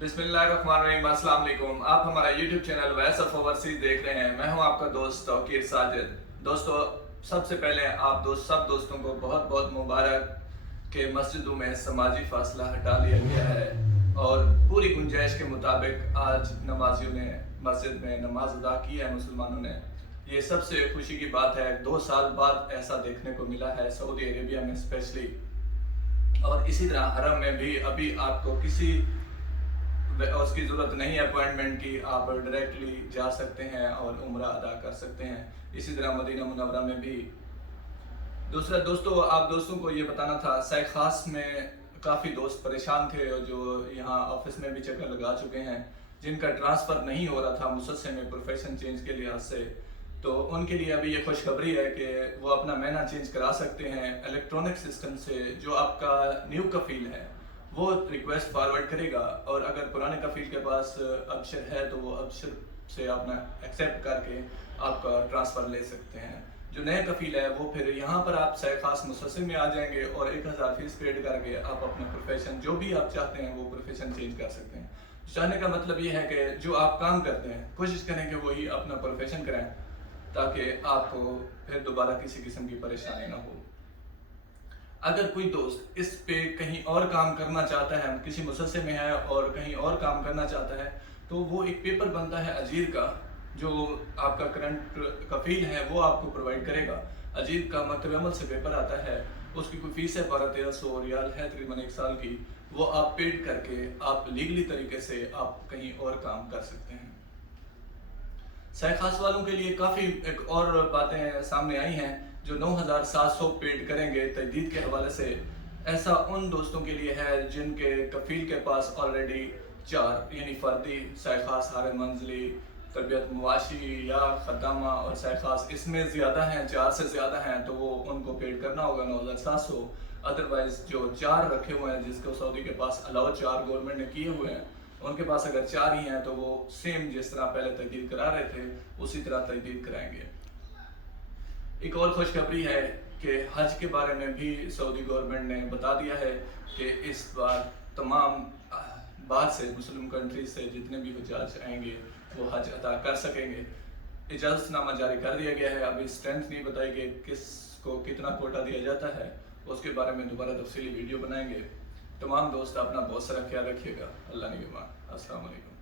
बिस्मिल्लाहिर्रहमानिर्रहीम। अस्सलाम वालेकुम। आप हमारा YouTube channel voice of overseas देख रहे हैं। मैं हूं आपका दोस्त तौकीर साजिद। दोस्तों, सबसे पहले आप सब दोस्तों को बहुत बहुत मुबारक कि मस्जिदों में समाजी फासला हटा लिया गया है और पूरी गुंजाइश के मुताबिक आज नमाजियों ने मस्जिद में नमाज अदा की है। मुसलमानों ने, ये सबसे खुशी की बात है। 2 साल बाद ऐसा देखने को मिला है सऊदी अरेबिया में स्पेशली, और इसी तरह हरम में भी अभी आपको किसी उसकी ज़रूरत नहीं है अपॉइंटमेंट की, आप डायरेक्टली जा सकते हैं और उम्रा अदा कर सकते हैं। इसी तरह मदीना मुनव्वरा में भी। दूसरा दोस्तों, आप दोस्तों को ये बताना था, सैक खास में काफ़ी दोस्त परेशान थे और जो यहाँ ऑफिस में भी चक्कर लगा चुके हैं, जिनका ट्रांसफ़र नहीं हो रहा था मुसलसल में प्रोफेशन चेंज के लिहाज से, तो उनके लिए अभी ये खुशखबरी है कि वो अपना महीना चेंज करा सकते हैं इलेक्ट्रॉनिक सिस्टम से। जो आपका न्यू कफील है वो रिक्वेस्ट फॉरवर्ड करेगा, और अगर पुराने कफील के पास अबशर है तो वो अबशर से अपना एक्सेप्ट करके आपका ट्रांसफ़र ले सकते हैं। जो नए कफील है वो फिर यहाँ पर आप सैक खास मुसलसल में आ जाएंगे और 1000 फीस पेड करके आप अपना प्रोफेशन जो भी आप चाहते हैं वो प्रोफेशन चेंज कर सकते हैं। चाहने का मतलब ये है कि जो आप काम करते हैं कोशिश करें कि वही अपना प्रोफेशन करें, ताकि आपको फिर दोबारा किसी किस्म की परेशानी ना हो। अगर कोई दोस्त इस पे कहीं और काम करना चाहता है, किसी मुसलसल में है और कहीं और काम करना चाहता है, तो वो एक पेपर बनता है अजीर का, जो आपका करंट कफील है वो आपको प्रोवाइड करेगा। अजीर का मकतब अमल से पेपर आता है, उसकी कोई फीस है 1200-1300 रियाल है तकरीबन 1 साल की। वो आप पेड करके आप लीगली तरीके से आप कहीं और काम कर सकते हैं। सैक खास वालों के लिए काफ़ी एक और बातें सामने आई हैं। जो 9700 पेड करेंगे तजदीद के हवाले से, ऐसा उन दोस्तों के लिए है जिनके कफील के पास ऑलरेडी 4 यानी फर्दी, सैक खास, हारे मंजली, तरबियत मुआशी या खदामा और सैक खास, इसमें ज़्यादा हैं, 4 से ज़्यादा हैं, तो वो उनको पेड करना होगा 9700। अदरवाइज़ जो 4 रखे हुए हैं, जिसको सऊदी के पास अलाउ 4 गवर्नमेंट ने किए हुए हैं, उनके पास अगर 4 ही हैं तो वो सेम जिस तरह पहले तजदीद करा रहे थे उसी तरह तजदीद कराएंगे। एक और खुशखबरी है कि हज के बारे में भी सऊदी गवर्नमेंट ने बता दिया है कि इस बार तमाम बाहर से मुस्लिम कंट्रीज से जितने भी हुज्जाज आएंगे वो हज अदा कर सकेंगे। इजाज़तनामा जारी कर दिया गया है। अभी स्ट्रेंथ नहीं बताई कि किसको कितना कोटा दिया जाता है, उसके बारे में दोबारा तफसीली वीडियो बनाएंगे। तमाम दोस्त अपना बहुत सारा ख्याल रखिएगा। अल्लाह निगहबान। अस्सलाम वालेकुम।